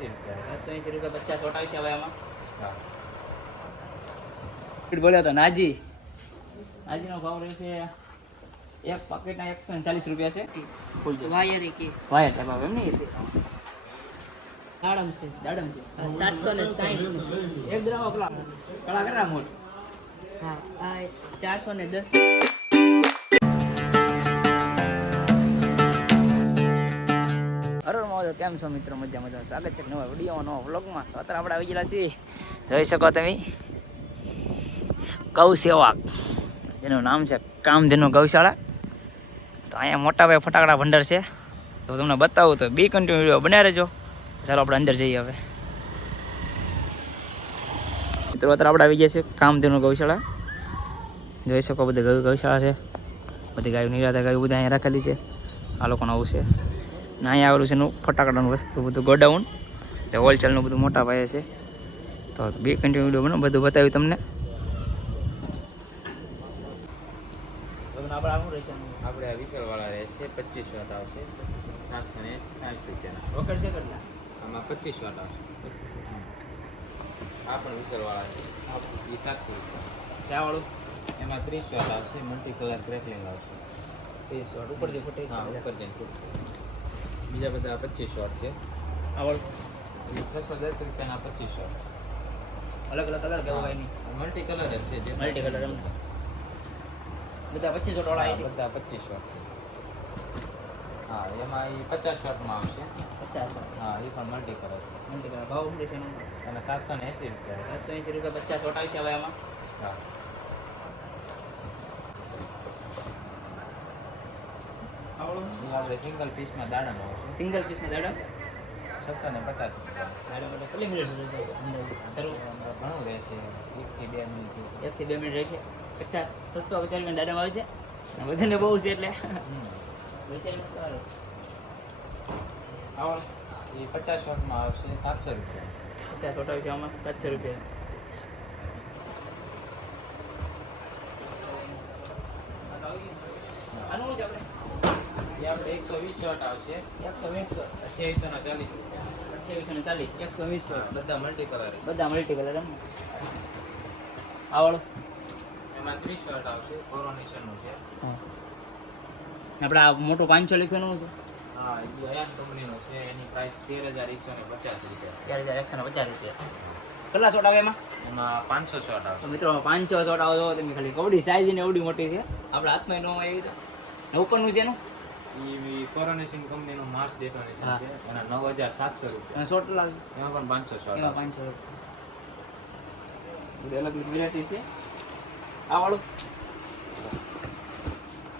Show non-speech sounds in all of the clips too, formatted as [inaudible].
એંસી રૂપિયા સાતસો એંસી રૂપિયા પચાસ હવે આમાં. હા. બોલ્યો તો નાજી. નાજીનો ભાવ રહેશે એક પાકેટના એકસો ને ચાલીસ રૂપિયા છે. ફૂલ વાયર એક વાયર ટાઈપ એમ નહીં દાડમ છે. દાડમ છે. સાતસો ને સાઠ એક ગ્રામ કળા કરા મોટ હા આ ચારસો ને દસ. કેમ છો મિત્રો? મજા મજા સ્વાગત છે નવા વીડિયો નવા વ્લોગમાં તો અત્યારે આપણે આવી ગયેલા છીએ. જોઈ શકો તમે? ગૌ સેવા જેનું નામ છે કામધેનુ ગૌશાળા. તો અહીંયા મોટા ભાઈ ફટાકડા ભંડાર છે. તો તમને બતાવું તો બી કન્ટિન્યુ વીડિયો બનાવી રહેજો. ચાલો આપણે અંદર જઈએ હવે. મિત્રો, અત્યારે આપણે આવી ગયા છે કામધેનુ ગૌશાળા. જોઈ શકો બધી ગૌશાળા છે. બધી ગાયો નિરાતે ગાયો બધા અહીંયા રાખેલી છે. આ લોકોનું આવું છે. ને અહીંયા આવેલું છે એનું ફટાકડાનું વસ્તુ બધું ગોડાઉન. એટલે હોલસેલનું બધું મોટા પાયે છે. તો બે કન્ટિન્યુ વીડિયો બનાવ બધું બતાવ્યું તમને. આપણે આ વિશાલવાળા રહેશે પચીસ વાટ આવશે સાતસો ને સાઠ રૂપિયાના રોકડ છે કેટલા આમાં પચીસ વાટ આવશે આ પણ વિશાલવાળા છે. એ સાતસો રૂપિયા ત્યાં એમાં ત્રીસ વાટ આવશે મલ્ટી કલર ક્રેકલિંગ આવશે ત્રીસ વાળું ઉપરથી ફૂટે હા ઉપર જઈને ફૂટશે. બીજા બધા પચીસ શોર્ટ છે. આવડ છસો દસ રૂપિયાના પચીસ શોર્ટ અલગ અલગ કલર કેવો નહીં મલ્ટી કલર જ છે જે મલ્ટી કલર એમ. બધા પચીસ આવી બધા પચીસ શોર્ટ છે. હા એમાં એ પચાસ શોર્ટમાં આવશે. પચાસ હા એ પણ મલ્ટી કલર છે. મલ્ટી કલર ભાવ શું રહેશે એનો? અને સાતસો ને એંસી રૂપિયા સાતસો એંસી રૂપિયા પચાસ શોર્ટ આવશે હવે એમાં હા. આપણે સિંગલ પીસમાં દાડમ આવશે સિંગલ પીસમાં દાડા છસો ને પચાસ દાડા કેટલી મિનિટ રહેશે ઘણું રહેશે એકથી બે મિનિટ એકથી બે મિનિટ રહેશે પચાસ છસો પચાસ દાડમ આવશે અને વજન બહુ છે એટલે. એ પચાસ વાટમાં આવશે સાતસો રૂપિયા. પચાસ વોટ આવશે આમાં સાતસો રૂપિયા. આનું છે આપણે? એ આપણે એકસો વીસ વાટ આવશે. એકસો વીસ અઠ્યાવીસો ને ચાલીસ. અઠ્યાવીસો ને ચાલીસ. એકસો વીસ બધા મલ્ટી કલર બધા મલ્ટી કલર એમ આવડો. એમાં ત્રીસ વાટ આવશે કોરોનેશનનું છે. આપણે આ મોટું પાંચસો લખ્યું છે? હા એ અયાન કંપનીનો છે એની પ્રાઇસ તેર હજાર એકસો ને પચાસ રૂપિયા. ચાર હજાર એકસો ને પચાસ રૂપિયા. કેટલા શોટ આવે એમાં? એમાં પાંચસો શોટ આવશે. તો મિત્રો પાંચસો શોટ આવે તમે ખાલી કવડી સાઈઝ ને એવડી મોટી છે. આપણે હાથમાં એનો એવી તો. ઉપરનું છે એનું? એ કોરોનેશન કંપનીનું માસ ડેટોનેશન. છે એના નવ હજાર સાતસો રૂપિયા. અને શોટ એમાં પણ પાંચસો એમાં પાંચસો બધી અલગ અલગ વેરાયટી છે. આ વાળું?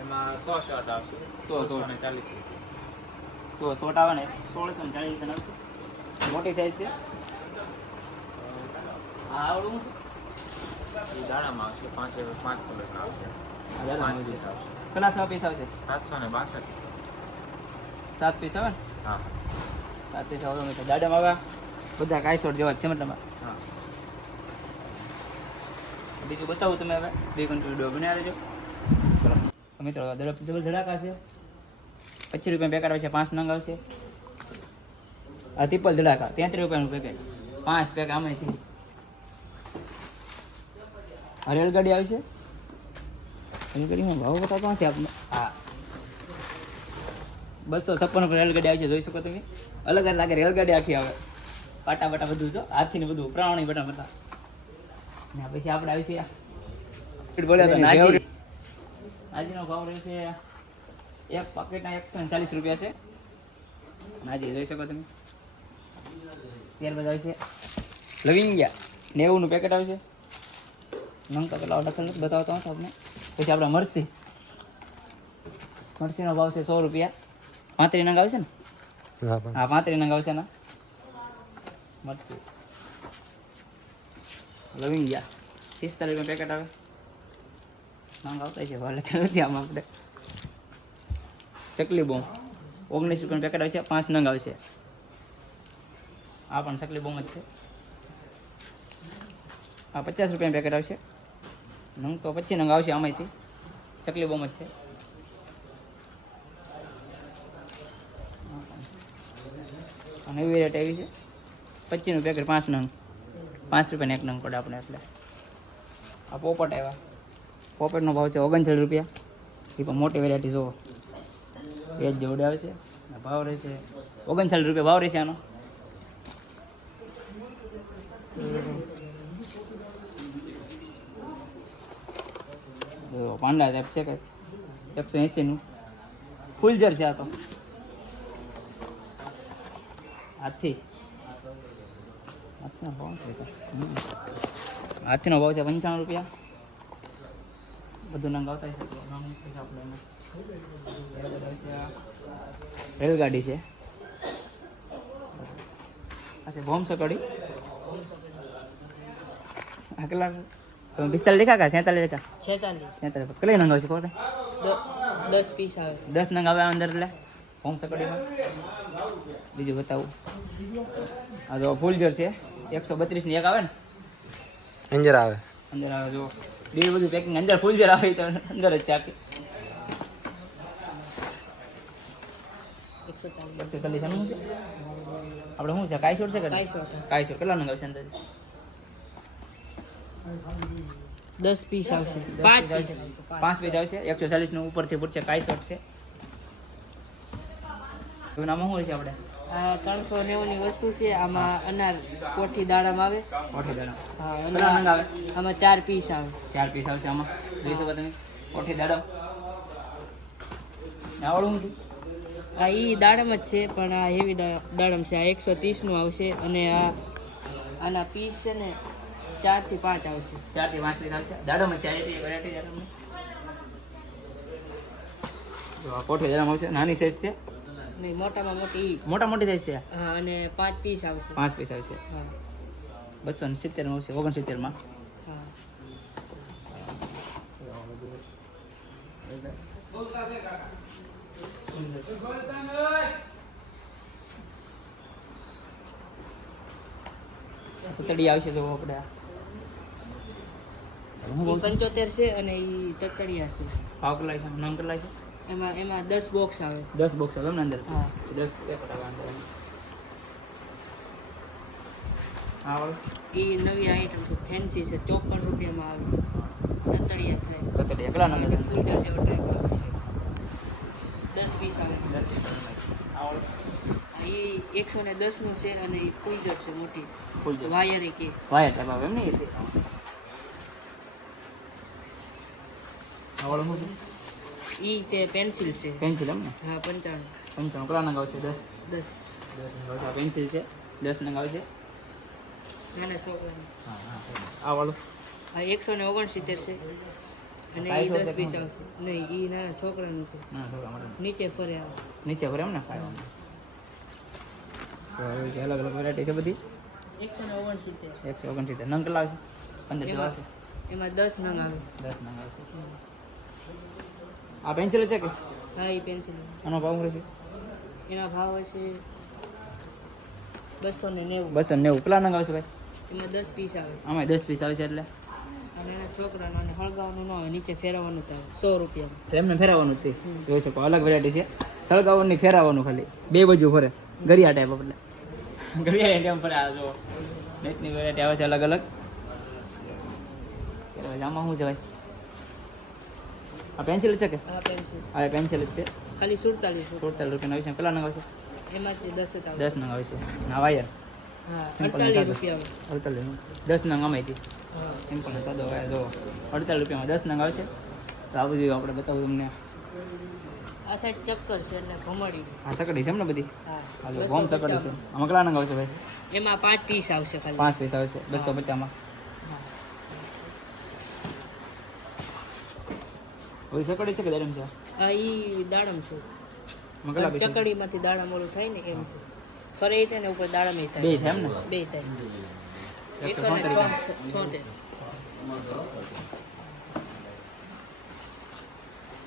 એમાં સો શોટ આવશે. સો, સો. અને ચાલીસ રૂપિયા. સો શોટ આવે ને? સોળસો ને ચાલીસ રૂપિયા આવશે. મોટી સાઈઝ છે. આ આવડું એ દાણામાં આવશે. પાંચ પાંચ કલરના આવશે. છે આવશે. કેટલા સો પીસ આવશે? સાતસો ને બાસઠ. સાત પીસ આવે? ને હા. સાત પીસ આવે મિત્રો દાડમ આવે? બધા કાયસોડ જેવા છે મતલબ હા. બીજું બતાવું તમે હવે. બે કંટ્રોલ ડો બનાવી રહેજો ચલો. મિત્રો ડબલ ધડાકા છે. પચીસ રૂપિયા પેકેટ આવે છે પાંચ નંગ આવશે. આ ત્રિપલ ધડાકા તેત્રીસ રૂપિયાનું પેકેટ પાંચ પેક આમાંથી. આ રેલગાડી આવશે રેલગાડીમાં ભાવ બતાવતો નથી આપણે બસો છપ્પન રૂપિયા રેલગાડી છે જોઈ શકો તમે? અલગ અલગ લાગે રેલગાડી આખી આવે પાટા બાટા બધું છો હાથી ને બધું, પ્રાણી બટા બધા. ને પછી આપણે આવી છે નાજીનો ભાવ રહેશે એક પાકેટના એકસો ચાલીસ રૂપિયા છે. નાજી, જોઈ શકો તમે? ત્યારબાદ આવે છે લવિંગિયા નેવુંનું પેકેટ આવે છે. નંગ તો પેલા ડખલ નથી બતાવતો હું આપણે પછી આપણે મરસી. મરસીનો ભાવ છે સો રૂપિયા. પાંત્રી નંગ આવશે ને? હા પાંત્રી નંગ આવશે ને? મરચી. લવિંગિયા પિસ્તાલીસનું પેકેટ આવે. નામ આવતા છે ભાવ લખેલ [laughs] નથી આમાં આપણે. ચકલી બોમ. ઓગણીસ રૂપિયાનું પેકેટ આવશે પાંચ નંગ આવશે આ પણ ચકલી બોમ જ છે. આ પચાસ રૂપિયાનું પેકેટ આવશે નંગ તો પચીસ નંગ આવશે આમાંથી. ચકલી બોમ જ છે. અને એવી રેટ આવી છે. પચીસનું પેકેટ પાંચ નંગ પાંચ રૂપિયાને એક નંગ પડે આપણે એટલે. આ પોપટ આવ્યા. પોપટનો ભાવ છે ઓગણચાલીસ રૂપિયા. એ પણ મોટી વેરાયટી જુઓ. એ જ જોડે આવે છે. ભાવ રહે છે ઓગણચાલીસ રૂપિયા ભાવ રહેશે આનો. પાંડા ટાઈપ છે કંઈક. એકસો એંસીનું ફૂલજર છે આ તો. હાથી હાથીનો ભાવ હાથીનો ભાવ છે પંચાણું રૂપિયા. બધું નંગ આવતા છે આપણે રેલગાડી છે. આ છે બોમ્બ સકડી. આ કેટલા? તમે પિસ્તાલીસ લેખા કા સેતાલીસ લેખા છેતાલીસ. સેતાલીસ કેટલી નંગ આવશે કોને દસ પીસ આવે. દસ નંગ આવે અંદર એટલે? હોમ સકડીમાં. બીજું બતાવું. આ જો ફૂલ છે એકસો બત્રીસની એક આવે ને? અંદર આવે. અંદર આવે જો બીજું બધું પેકિંગ અંદર ફૂલજર આવે તો અંદર જ ચાકી એકસો ચાલીસ. એકસો ચાલીસ આનું શું છે? આપણે શું છે? કાયસોર છે કે કાંઈ કેટલા નંબર છે અંદર દસ પીસ આવશે. પાંચ પીસ. આવશે. પાંચ પીસ આવશે. એકસો ચાલીસનું ઉપરથી પૂછશે કાયસોર છે? એનું નામ શું છે આપણે? આ ત્રણસો નેવુંની વસ્તુ છે આમાં અનાર કોઠી દાડામાં આવે. કોઠી દાડમ હા અનાર આવે? આમાં ચાર પીસ આવે. ચાર પીસ આવશે આમાં? જોઈ શકો તમે? કોઠી દાડમ આવડું શું છે? આ ઈ દાડમ જ છે પણ આ હેવી દાડમ છે. આ એકસો ત્રીસનું આવશે અને આ આના પીસ છે ને ચારથી પાંચ આવશે. ચારથી પાંચ પીસ આવશે. દાડમ જ છે આ વેરાયટી કોઠી દાડમ આવશે. નાની સાઈઝ છે. નહીં મોટામાં મોટી મોટા મોટી સાઈઝ છે? હા અને પાંચ પીસ આવશે. પાંચ પીસ આવશે. હા. બસો ને સિત્તેરમાં આવશે ઓગણસિત્તેરમાં હા. સતડી આવશે જો આપણે પંચોતેર છે અને એ તતડિયા છે. ભાવ કેટલા છે નામ કેટલા છે. એમાં એમાં દસ બોક્સ આવે. દસ બોક્સ આવે એમને અંદર? હા. દસ એ નવી આઈટમ છે ફેન્સી છે ચોપન રૂપિયામાં આવે. તતડિયા થાય. તતડિયા કેટલા નંબર છે? જેવો ટાઈપ દસ પીસ આવે. દસ પીસ આવે. આ એકસો ને દસનું છે અને એ ફૂલઝર છે મોટી. ફૂલ છે એ. કે વાયર ટાઈપ આવે એમ ને એ આ વાળું શું છે ઈ તે પેન્સિલ છે. પેન્સિલ એમ ને? હા પંચાણું. પંચાણું. કેટલા નંગ આવશે? દસ? દસ. દસ નંગ આવશે. પેન્સિલ છે. દસ નંગ આવશે? નાના છોકરાનું. હા હા આ વાળું? આ એકસો ને ઓગણસિત્તેર છે. અને એ દસ પીસ આવશે. નહીં એ નાના છોકરાનું છે. નીચે ફરે આવે. નીચે ફરે એમ ને? અલગ અલગ વેરાયટી છે બધી? એકસો ને ઓગણસિત્તેર. એકસો ઓગણસિત્તેર. નંગ કેટલા આવશે? પંદર એમાં દસ નંગ આવે. દસ નંગ આવશે. આ પેન્સિલ છે કે? હા એ પેન્સિલ આનો ભાવ રહેશે એના ભાવ હશે બસો ને નેવું. બસો નેવું. પેલા નંગ આવશે ભાઈ? એમાં દસ પીસ આવે. આમાં દસ પીસ આવશે એટલે? અને એના છોકરાનું અને હળગાવાનું ન હોય નીચે ફેરવવાનું થાય સો રૂપિયા એમને ફેરવવાનું તે. જોઈ શકો અલગ વેરાયટી છે. સળગાવવાની ફેરવવાનું ખાલી. બે બાજુ ફરે. ગરિયા ટાઈપ આપણે. ગરિયા ટાઈપ ફરે આ જો નેટની વેરાયટી આવે છે અલગ અલગ આમાં શું છે ભાઈ? આ પેન્સિલ છે કે આ પેન્સિલ આ પેન્સિલ જ છે ખાલી સુડતાલીસ ટોટલ રૂપિયાના આવશે કેટલા નંગ આવશે? એમાંથી દસ જ આવે દસ નંગ આવશે. ના વાયર હા અડતાલીસ સાદો. રૂપિયા આવે અડતાલીસ દસ નંગ હા. સિમ્પલ ને સાદો વાયર જો અડતાલીસ રૂપિયામાં દસ નંગ આવશે. તો આ બધું આપણે બતાવું તમને. આ સાઈડ ચક્કર છે એટલે ભમડી આ સકડી છે એમ ને બધી? હા બોમ્બ સકડી છે. આમાં કેટલા નંગ આવશે ભાઈ? એમાં પાંચ પીસ આવશે ખાલી. પાંચ પીસ આવશે. બસો પચાસમાં હા. ઓલી સકડી છે કે દાડમ છે? આ ઈ દાડમ છે. મગલા પૈસા? ચકડીમાંથી દાડમ ઓલું થાય ને એમ છે. ફરે થાય ને ઉપર દાડમ થાય. બે થાય એમ ને? બે થાય. એકસો એકસો ને છોતેર છો- છોતેર.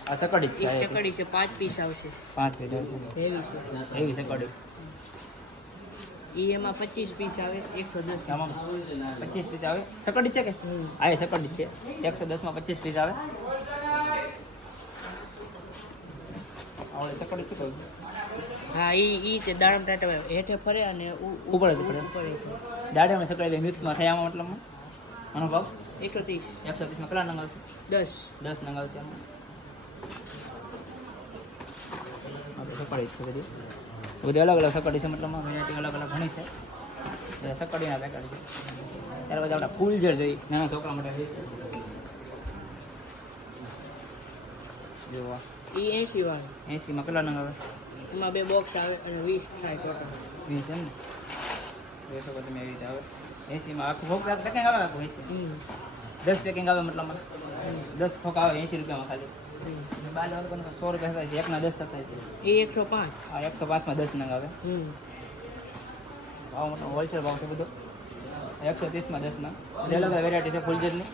આ સકડી છે ચકડી છે પાંચ પીસ આવશે. પાંચ પીસ આવશે. હેવી છે. એવી સકડી. ઈ એમાં પચીસ પીસ આવે એકસો દસ. આમાં પચીસ પીસ આવે. સકડી છે કે? આ હા એ સકડી છે. એકસો દસમાં પચીસ પીસ આવે આવડે સકડી છે કઈ હા ઈ ઈ તે દાડમ ટાટા હેઠે ફરે અને ઉપર જ ફરે. ઉપર જ ફરે. દાડે સકડાઈ દે મિક્સમાં થાય આમાં મતલબમાં. આનો ભાવ? એકસો ત્રીસ. એકસો ત્રીસમાં કેટલા નંગ આવશે? દસ. દસ નંગ આવશે આમાં. સકડી છે બધી. બધી અલગ અલગ સકડી છે મતલબમાં. વેરાયટી અલગ અલગ ઘણી છે. સકડીના પેકેટ છે. ત્યાર પછી આપણે ફૂલ જર જોઈએ નાના છોકરા માટે જોવા. ઈ એંશી વાળો. એંસીમાં કેટલા નંગ આવે? એમાં બે બોક્સ આવે અને વીસ થાય ટોટલ વીસ એમ ને? બેસો પછી મેં એવી રીતે આવે. એંસીમાં આખું ખોખ પેકિંગ આવે આખું એંસી દસ પેકિંગ આવે મતલબમાં દસ ફોક આવે એંસી રૂપિયામાં ખાલી? બાર લોકો સો રૂપિયા થાય છે એકના દસ થતા છે. એ એકસો પાંચ. આ એકસો પાંચમાં દસ નંગ આવે. હમ. ભાવ મતલબ હોલસેલ ભાવ છે બધો. એકસો ત્રીસમાં દસ નંગ. અલગ અલગ વેરાયટી છે ફૂલજેટની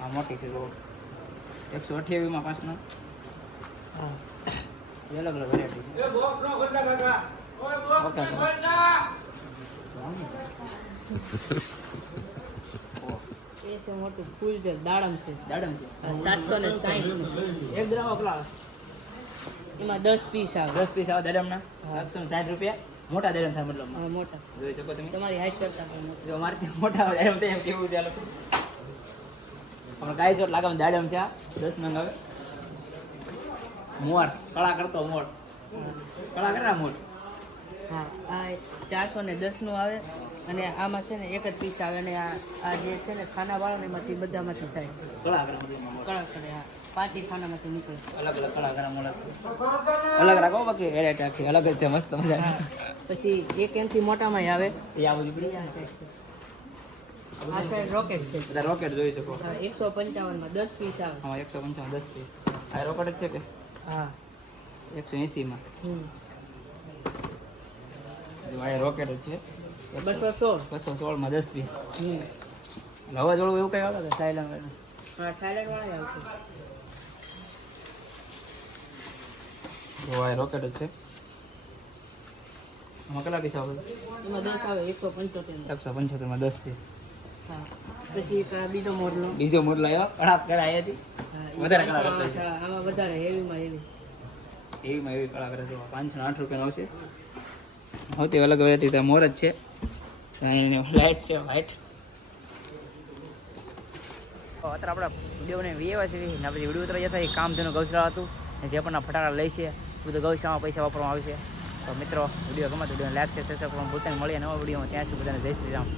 હા મોટી છે જો એકસો અઠ્યાવીસમાં પાસના નંગ હા. એ અલગ અલગ વેરાયટી છે. એ છે મોટું ફૂલ છે દાડમ છે. દાડમ છે. સાતસો ને સાઠ એક ગ્રામ પેલા એમાં દસ પીસ આવે. દસ પીસ આવે દાડમના? સાતસો ને સાઠ રૂપિયા? મોટા દાડમ થાય મતલબ મોટા. જોઈ શકો તમે? તમારી હાઈટ કરતા મોટા. જો અમારે મોટા દાડમ એમ કેવું છે પણ ગાય ચોટ લાગે દાડમ છે દસ નંગ આવે મોર. કળા કરતો મોર. કળા કરે મોર? હા આ ચારસો ને દસનું આવે અને આમાં છે ને એક જ પીસ આવે અને આ આ જે છે ને ખાના વાળો એમાંથી બધામાંથી થાય. કળા મતલબ કરે હા. પાંચી ખાનામાંથી નીકળે. અલગ અલગ કળા કરે અલગ રાખો બાકી વેરાયટી આખી. અલગ જ છે મસ્ત મજા પછી એક એનથી મોટામાં આવે. એ આવું જ રોકેટ છે. બધા રોકેટ જોઈ શકો. એકસો પંચાવનમાં દસ પીસ આવે. હા એકસો પંચાવન દસ પીસ આ રોકેટ છે કે? હા. એકસો એંસીમાં. આ રોકેટ છે. બસો સોળ. બસો સોળમાં દસ પીસ હવા જોડું એવું કઈ આવે સાયલન્ટ હા થાઈલેન્ડ વાળા આવશે. જો આ રોકેટ છે. કેટલા પીસ આવે? એમાં દસ આવે એકસો પંચોતેર એકસો પંચોતેરમાં દસ પીસ પછી બીજો મોડલો બીજો મોડલ આવ્યો? કડાપ કરાય હતી વધારે કળા કરતા આમાં વધારે હેવીમાં હેવી. હેવીમાં એવી કળા કરે છે પાંચસો આઠ રૂપિયાનો આવશે. સૌથી અલગ વેરાયટી ત્યાં મોર જ છે. લાઇટ છે વ્હાઈટ અત્યારે આપણા વિડીયોને વીએવા છે ને આપણે વીડિયો ઉતરા જતા એ કામ જેનું ગૌશાળા હતું. ને જે પણ ફટાકડા લઈ છે બધું ગૌશાળામાં પૈસા વાપરવામાં આવશે તો મિત્રો વીડિયો ગમે તો વીડિયો લાઈક છે સબસ્ક્રાઈબ કરવાનું ભૂલતા મળીએ નવા વિડીયોમાં. ત્યાં સુધી બધાને જય શ્રી રામ.